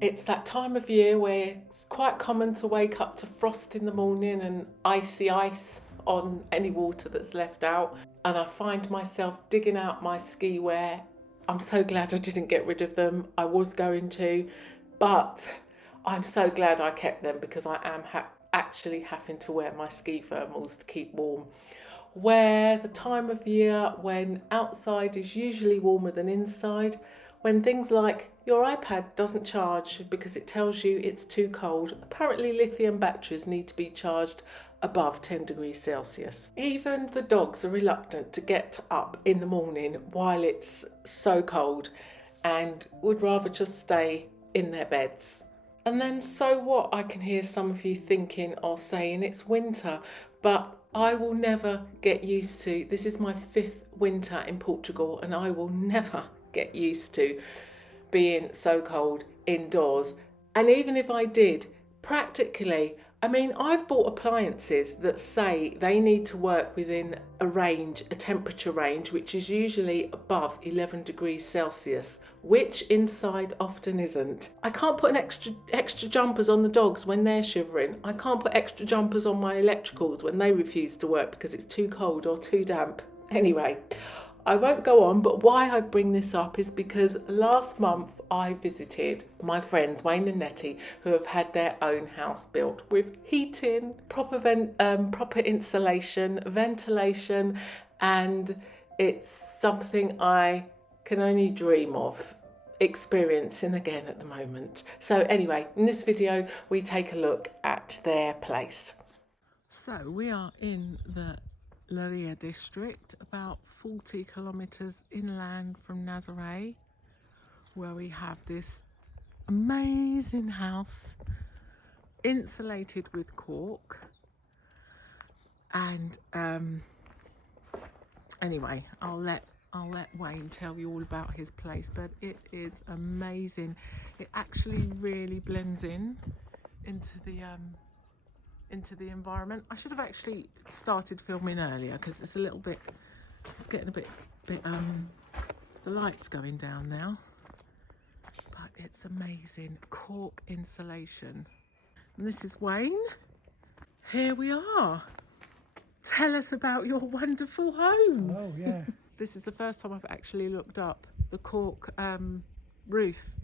It's that time of year where it's quite common to wake up to frost in the morning and icy ice on any water that's left out. And I find myself digging out my ski wear. I'm so glad I didn't get rid of them. I was going to, but I'm so glad I kept them because I am actually having to wear my ski thermals to keep warm. Where the time of year when outside is usually warmer than inside, when things like your iPad doesn't charge because it tells you it's too cold. Apparently lithium batteries need to be charged above 10 degrees Celsius. Even the dogs are reluctant to get up in the morning while it's so cold and would rather just stay in their beds. And then so what, I can hear some of you thinking or saying it's winter, but I will never get used to, this is my 5th winter in Portugal, and I will never get used to being so cold indoors. And even if I did, practically, I mean, I've bought appliances that say they need to work within a temperature range, which is usually above 11 degrees Celsius, which inside often isn't. I can't put an extra jumpers on the dogs when they're shivering. I can't put extra jumpers on my electricals when they refuse to work because it's too cold or too damp. Anyway, I won't go on, but why I bring this up is because last month I visited my friends Wayne Annette, who have had their own house built with heating, proper insulation, ventilation, and it's something I can only dream of experiencing again at the moment. So anyway, in this video we take a look at their place. So we are in the Leiria district, about 40 kilometres inland from Nazaré, where we have this amazing house insulated with cork. And anyway, I'll let Wayne tell you all about his place, but it is amazing. It actually really blends into the environment. I should have actually started filming earlier because it's getting a bit the light's going down now, but it's amazing. Cork insulation. And this is Wayne. Here we are. Tell us about your wonderful home. Oh yeah. This is the first time I've actually looked up the cork roof,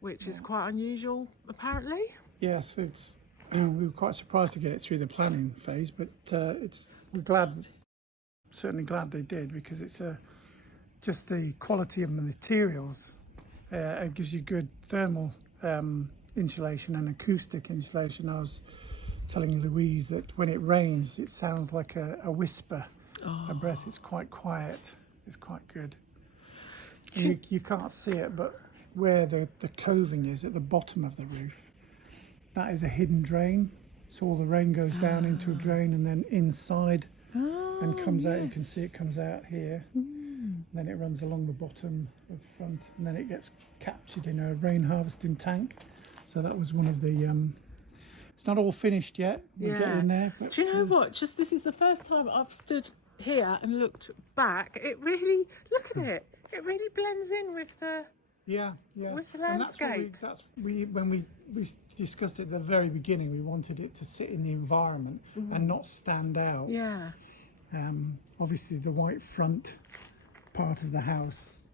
which is quite unusual apparently. Yes, it's we were quite surprised to get it through the planning phase, but we're certainly glad they did, because it's just the quality of the materials. It gives you good thermal insulation and acoustic insulation. I was telling Louise that when it rains, it sounds like a whisper, a breath. It's quite quiet. It's quite good. You can't see it, but where the coving is at the bottom of the roof, that is a hidden drain. So all the rain goes down into a drain and then inside and comes out. You can see it comes out here. Then it runs along the bottom of the front, and then it gets captured in a rain harvesting tank. So that was one of the it's not all finished yet. We'll get in there. But, do you know what? Just this is the first time I've stood here and looked back. It really, look at it. It really blends in with the with the landscape. When we discussed it at the very beginning, we wanted it to sit in the environment and not stand out. Yeah. Obviously the white front part of the house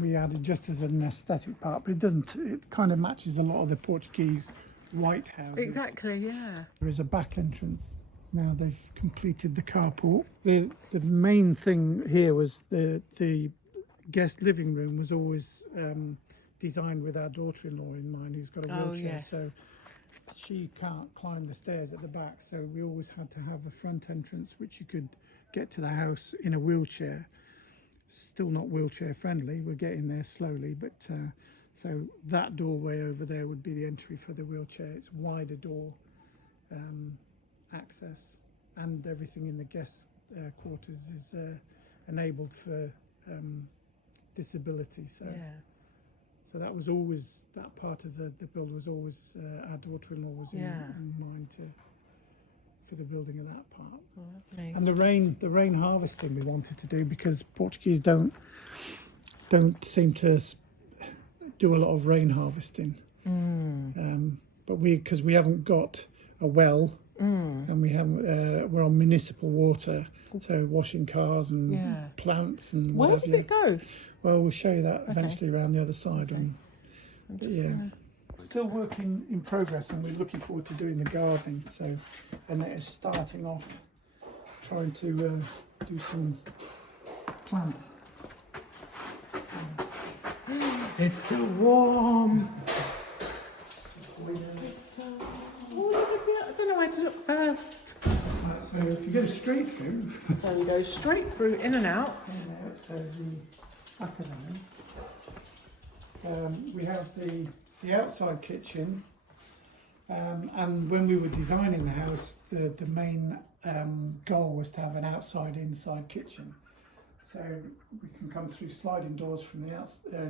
we added just as an aesthetic part, but it doesn't. It kind of matches a lot of the Portuguese white houses. Exactly. Yeah. There is a back entrance. Now they've completed the carport. The main thing here was the guest living room was always designed with our daughter-in-law in mind, who's got a wheelchair. So she can't climb the stairs at the back, so we always had to have a front entrance which you could get to the house in a wheelchair. Still not wheelchair friendly, we're getting there slowly, but so that doorway over there would be the entry for the wheelchair. It's wider door access, and everything in the guest quarters is enabled for disability. So that was always, that part of the build was always our daughter-in-law was in mind for the building of that part. Lovely. And the rain harvesting we wanted to do, because Portuguese don't seem to do a lot of rain harvesting. But because we haven't got a well, and we're on municipal water, so washing cars and plants and Where what does have it go? Well, we'll show you that eventually around the other side. Okay. Still working in progress, and we're looking forward to doing the gardening. So Annette is starting off trying to do some plant. It's so warm. I don't know where to look first. So if you go straight through, So we go straight through, in and out. so the back of the house. We have the outside kitchen, and when we were designing the house, the main goal was to have an outside-inside kitchen. So we can come through sliding doors from the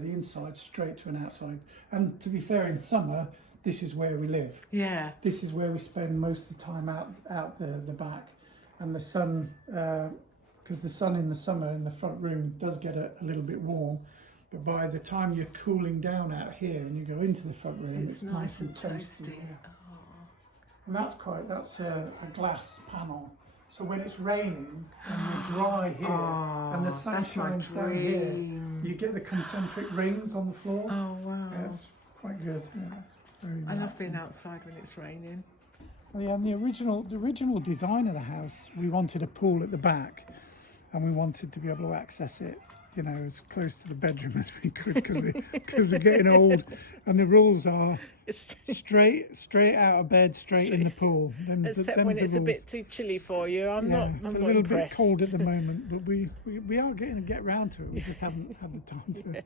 inside straight to an outside. And to be fair, in summer, this is where we live. Yeah. This is where we spend most of the time out the back. And the sun, because the sun in the summer in the front room does get a little bit warm. But by the time you're cooling down out here and you go into the front room, it's nice and toasty. Yeah. Oh. And that's a glass panel. So when it's raining and you're dry here and the sun shines down here, you get the concentric rings on the floor. Oh wow. Yeah, it's quite good. Yeah, it's very I love relaxing. being outside when it's raining. Well, yeah, and the original design of the house, we wanted a pool at the back, and we wanted to be able to access it, you know, as close to the bedroom as we could, because we're getting old, and the rules are straight out of bed, straight in the pool. Except when it's a bit too chilly for you. I'm not a little impressed. bit cold at the moment, but we are getting to get round to it. We just haven't had the time to. Yeah.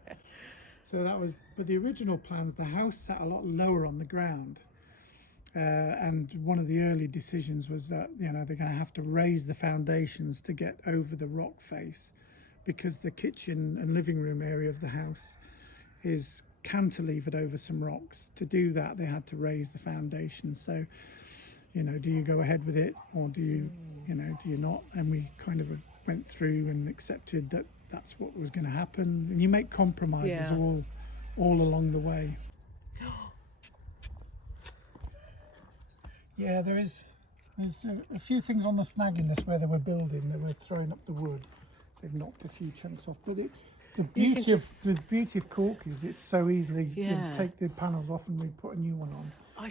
So that was, but the original plans, the house sat a lot lower on the ground. And one of the early decisions was that, you know, they're going to have to raise the foundations to get over the rock face, because the kitchen and living room area of the house is cantilevered over some rocks. To do that, they had to raise the foundations. So, you know, do you go ahead with it, or do you not? And we kind of went through and accepted that that's what was going to happen. And you make compromises all along the way. Yeah, there's a few things on the snag in this where they were building. They were throwing up the wood. They've knocked a few chunks off. But the beauty of Cork is it's so easily. You take the panels off and we put a new one on. I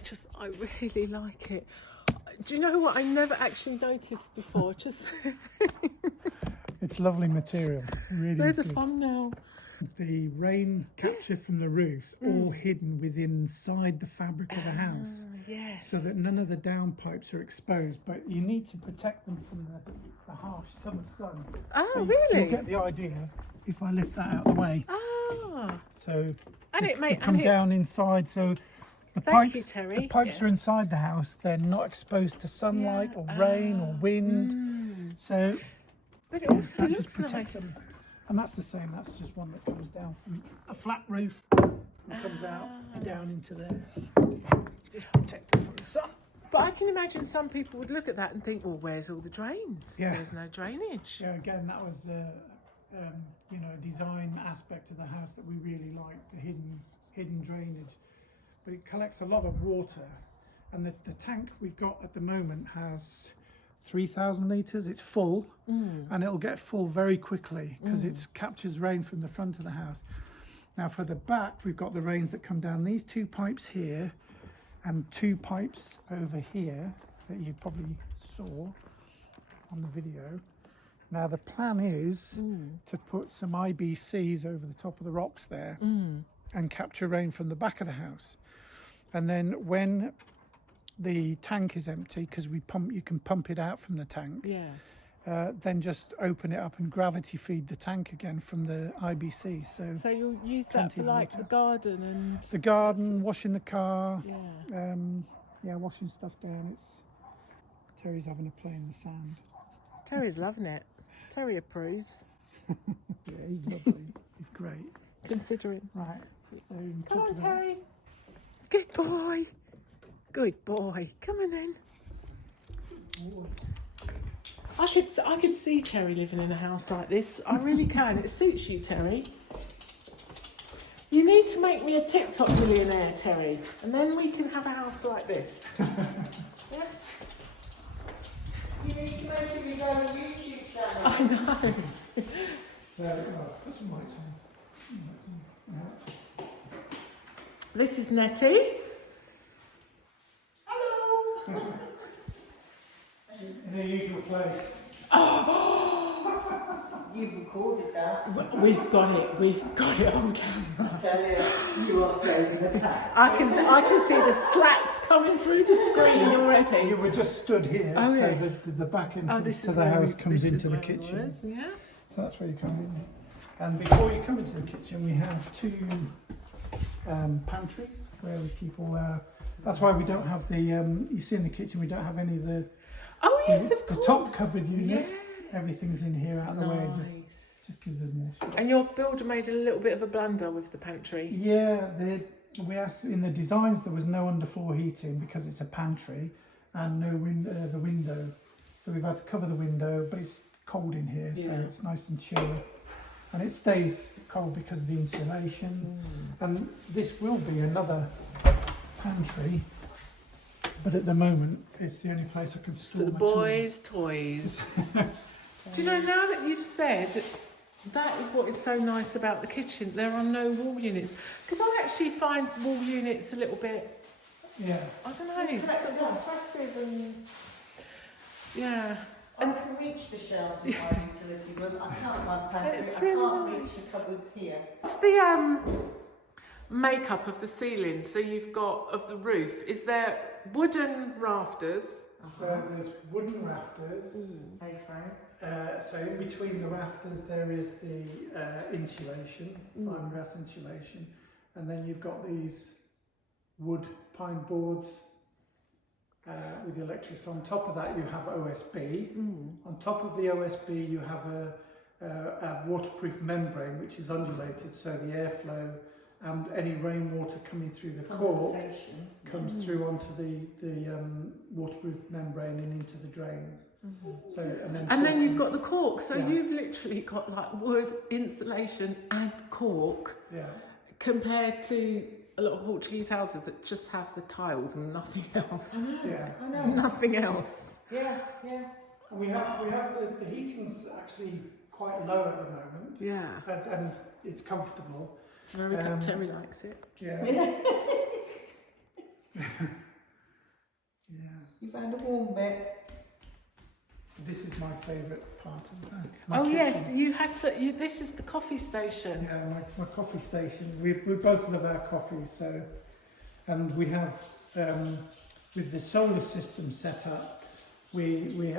really like it. Do you know what I never actually noticed before? Just It's lovely material. Really. There's a thumbnail. The rain capture from the roofs all hidden within inside the fabric of the house. Yes. So that none of the downpipes are exposed, but you need to protect them from the harsh summer sun. Oh, so really? You'll get the idea if I lift that out of the way. Ah. So And they come down inside, so the pipes, you, Terry. the pipes are inside the house. They're not exposed to sunlight or rain or wind. So but it also that looks just protects nice. them. And that's the same. That's just one that comes down from a flat roof and comes out down into there. Just protect them from the sun. But I can imagine some people would look at that and think, well, where's all the drains? Yeah. There's no drainage. Yeah, again, that was a design aspect of the house that we really liked, the hidden drainage. But it collects a lot of water, and the tank we've got at the moment has 3,000 litres. It's full, and it'll get full very quickly because it captures rain from the front of the house. Now for the back, we've got the rains that come down these two pipes here and two pipes over here that you probably saw on the video. Now the plan is to put some IBCs over the top of the rocks there and capture rain from the back of the house. And then when the tank is empty, because you can pump it out from the tank, then just open it up and gravity feed the tank again from the IBC. So you'll use that for like the garden and the garden, washing the car, yeah. washing stuff down. Terry's having a play in the sand. Terry's loving it. Terry approves. Yeah, he's lovely. He's great. Considering. Right. So Come on, Terry. Good boy. Good boy. Come on then. I could see Terry living in a house like this. I really can. It suits you, Terry. You need to make me a TikTok millionaire, Terry, and then we can have a house like this. Yes? You need to make it your own YouTube channel. I know. Put some lights on. This is Nettie. Hello. In her usual place. You've recorded that. We've got it on camera. I tell you, you are saving the cat. I can see the slaps coming through the screen already. You were just stood here, Oh, so yes. the back Oh, entrance this to is the where house we- comes this into is the where it kitchen. was, yeah. So that's where you come in. And before you come into the kitchen, we have two pantries where we keep all our. That's why we don't have the. You see in the kitchen, we don't have any of the. Oh yes, the, of the course. top cupboard units. Yeah. Everything's in here out of the way. Nice. Just gives us more space. And your builder made a little bit of a blunder with the pantry. Yeah, we asked in the designs there was no underfloor heating because it's a pantry and no the window. So we've had to cover the window, but it's cold in here, so Yeah. it's nice and chill. And it stays cold because of the insulation. And this will be another pantry, but at the moment it's the only place I can store For the my boys' toys. Do you know, now that you've said, that is what is so nice about the kitchen. There are no wall units. Because I actually find wall units a little bit, tools. Yeah. I don't know, sort of oppressive and... Yeah. I can reach the shelves in my utility room. I can't my pantry. It's I really can't nice. reach the cupboards here. What's the makeup of the ceiling? So you've got, of the roof, is there wooden rafters? So there's wooden rafters. Hey, Frank. So in between the rafters there is the insulation, fiberglass insulation, and then you've got these wood pine boards with the electrics. On top of that you have OSB. On top of the OSB you have a waterproof membrane which is undulated, so the airflow and any rainwater coming through the cork Condensation. comes through onto the waterproof membrane and into the drains. So, And then you've got the cork, so Yeah. you've literally got like wood, insulation and cork, yeah. compared to a lot of Portuguese houses that just have the tiles and nothing else. Yeah. I know. Nothing else. Yeah, yeah. And we have the heating's actually quite low at the moment, Yeah. and it's comfortable. It's very Terry likes it. Yeah. Yeah. Yeah. You found a warm bit. This is my favourite part of the Oh kitchen. yes, you had to. This is the coffee station. Yeah, my coffee station. We both love our coffee, so, and we have with the solar system set up, we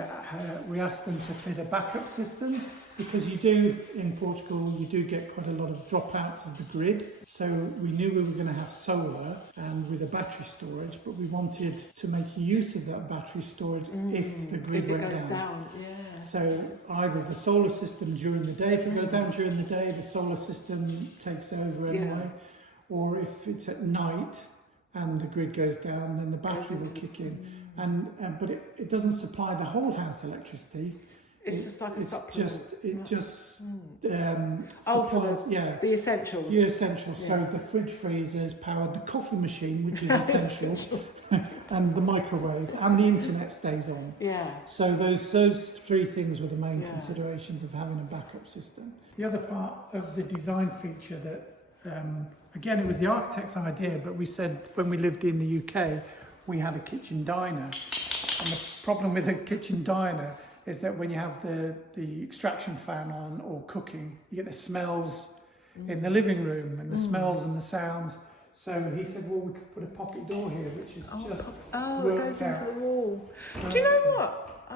asked them to fit a backup system, because you do in Portugal get quite a lot of dropouts of the grid. So we knew we were going to have solar and with a battery storage, but we wanted to make use of that battery storage if the grid If it went goes down. down, yeah. So either the solar system during the day, if it goes down during the day, the solar system takes over anyway, or if it's at night and the grid goes down, then the battery will kick in. But it doesn't supply the whole house electricity. It's just like a supplement. Just Oh, for supplies, yeah. the essentials. Yeah, essential. Yeah. So the fridge freezers powered the coffee machine, which is essential, and the microwave, and the internet stays on. Yeah. So those three things were the main Yeah. considerations of having a backup system. The other part of the design feature that, again, it was the architect's idea, but we said when we lived in the UK, we had a kitchen diner. And the problem with a kitchen diner is that when you have the extraction fan on or cooking, you get the smells in the living room and the smells and the sounds. So he said, well, we could put a pocket door here, which is just it worked goes into out. the wall. Do you know what?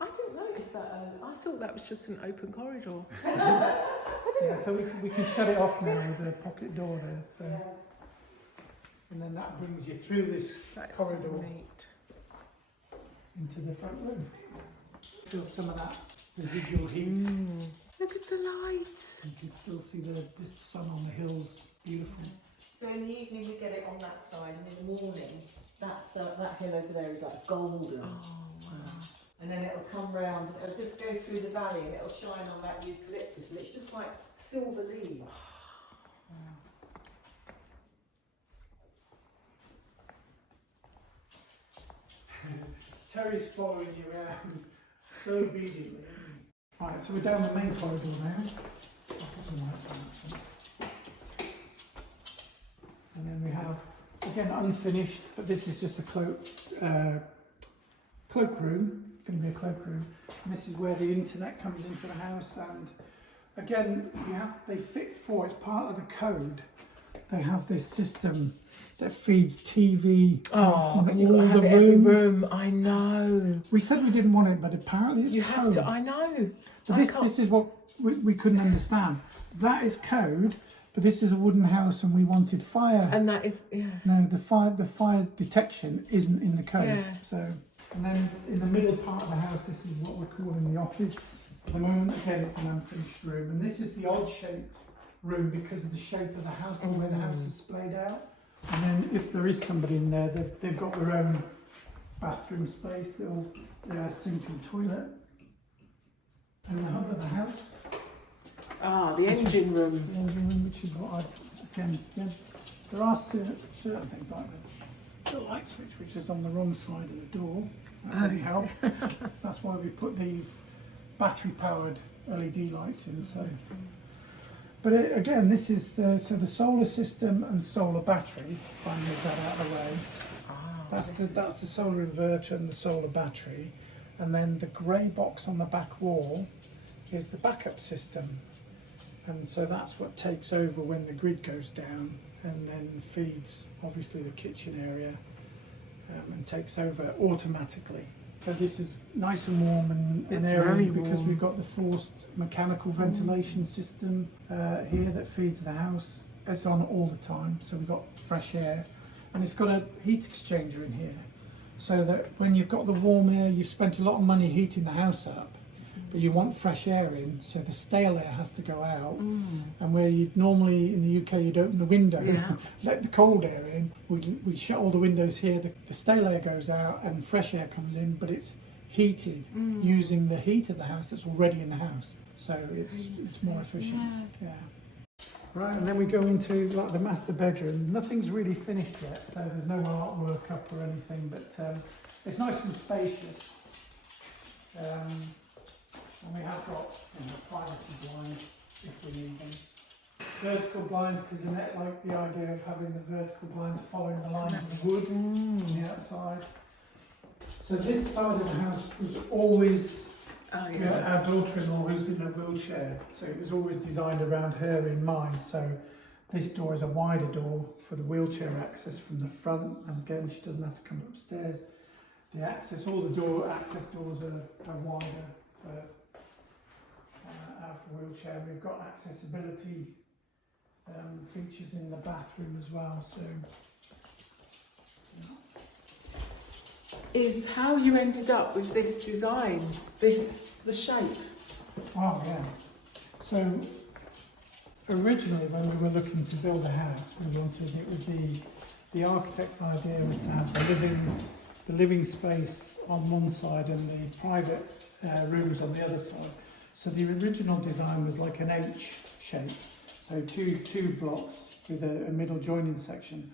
I didn't notice that. I thought that was just an open corridor. Yeah, so we can shut it off now with a pocket door there. So, and then that brings you through this That's corridor neat. into the front room. Feel some of that residual heat. Look at the lights. You can still see the sun on the hills. Beautiful. So in the evening we get it on that side, and in the morning that hill over there is like golden. Oh wow. And then it'll come round, it'll just go through the valley and it'll shine on that eucalyptus, and it's just like silver leaves. Terry's following you around so obediently. Right, so we're down the main corridor now. I'll put some lights on actually. And then we have, again, unfinished, but this is just a cloak room. It's going to be a cloak room. And this is where the internet comes into the house. And again, they fit for, it's part of the code. They have this system that feeds TV in all the rooms. Every room. I know. We said we didn't want it, but apparently it's You code. have to. I know. But this is what we couldn't understand. That is code, but this is a wooden house, and we wanted fire. And that is, yeah. No, the fire detection isn't in the code. Yeah. So, and then in the middle part of the house, this is what we're calling the office. At the moment, again, it's an unfinished room, and this is the odd shaped room because of the shape of the house and the way the house is splayed out. And then if there is somebody in there, they've got their own bathroom space, little sink and toilet. And the hub of the house. The engine room. The engine room, which is what there are certain things like the light switch, which is on the wrong side of the door. That doesn't help. So that's why we put these battery-powered LED lights in. So, but again, this is the solar system and solar battery. If I move that out of the way, that's the solar inverter and the solar battery. And then the grey box on the back wall is the backup system. And so that's what takes over when the grid goes down, and then feeds obviously the kitchen area and takes over automatically. So this is nice and warm and airy because we've got the forced mechanical ventilation system here that feeds the house. It's on all the time, so we've got fresh air. And it's got a heat exchanger in here, so that when you've got the warm air, you've spent a lot of money heating the house up, but you want fresh air in, so the stale air has to go out. And where you'd normally in the UK you'd open the window, let the cold air in, we shut all the windows here, the stale air goes out and fresh air comes in, but it's heated using the heat of the house that's already in the house, so it's more efficient. Right, and then we go into like the master bedroom. Nothing's really finished yet, so there's no artwork up or anything, but it's nice and spacious. And we have got privacy blinds if we need them. Vertical blinds, because Annette liked the idea of having the vertical blinds following the lines of the wood on the outside. So this side of the house was always our daughter-in-law who's in a wheelchair, so it was always designed around her in mind. So this door is a wider door for the wheelchair access from the front, and again she doesn't have to come upstairs. The access, all the access doors are wider for wheelchair. We've got accessibility features in the bathroom as well. So Is how you ended up with this design, the shape. Oh yeah. So originally, when we were looking to build a house, it was the architect's idea was to have the living space on one side and the private rooms on the other side. So the original design was like an H shape, so two blocks with a middle joining section.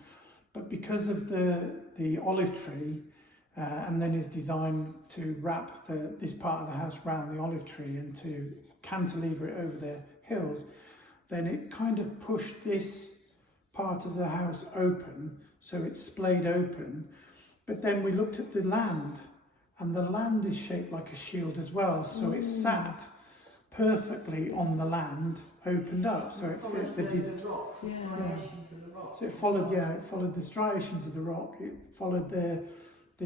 But because of the olive tree, and then is designed to wrap this part of the house around the olive tree and to cantilever it over the hills, then it kind of pushed this part of the house open, so it's splayed open. But then we looked at the land, and the land is shaped like a shield as well, so it sat perfectly on the land, opened up, so it fits the rocks, the striations of the rocks. So it followed the striations of the rock. It followed the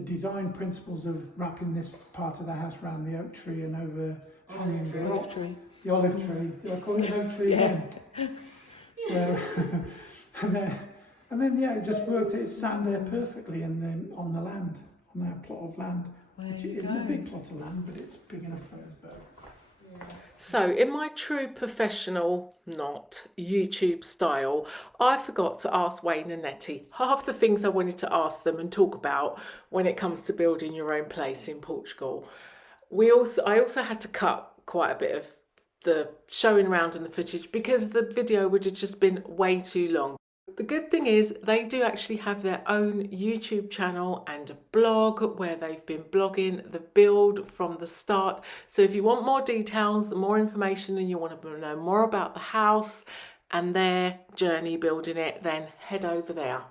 design principles of wrapping this part of the house around the oak tree and over hanging the rocks. The olive tree. Do I call it an oak tree again? So, and then it just worked. It sat there perfectly, and then on the land, on our plot of land, which isn't a big plot of land, but it's big enough for us both. So in my true professional, not YouTube style, I forgot to ask Wayne Annette half the things I wanted to ask them and talk about when it comes to building your own place in Portugal. I also had to cut quite a bit of the showing around and the footage because the video would have just been way too long. The good thing is they do actually have their own YouTube channel and a blog where they've been blogging the build from the start. So if you want more details, more information, and you want to know more about the house and their journey building it, then head over there.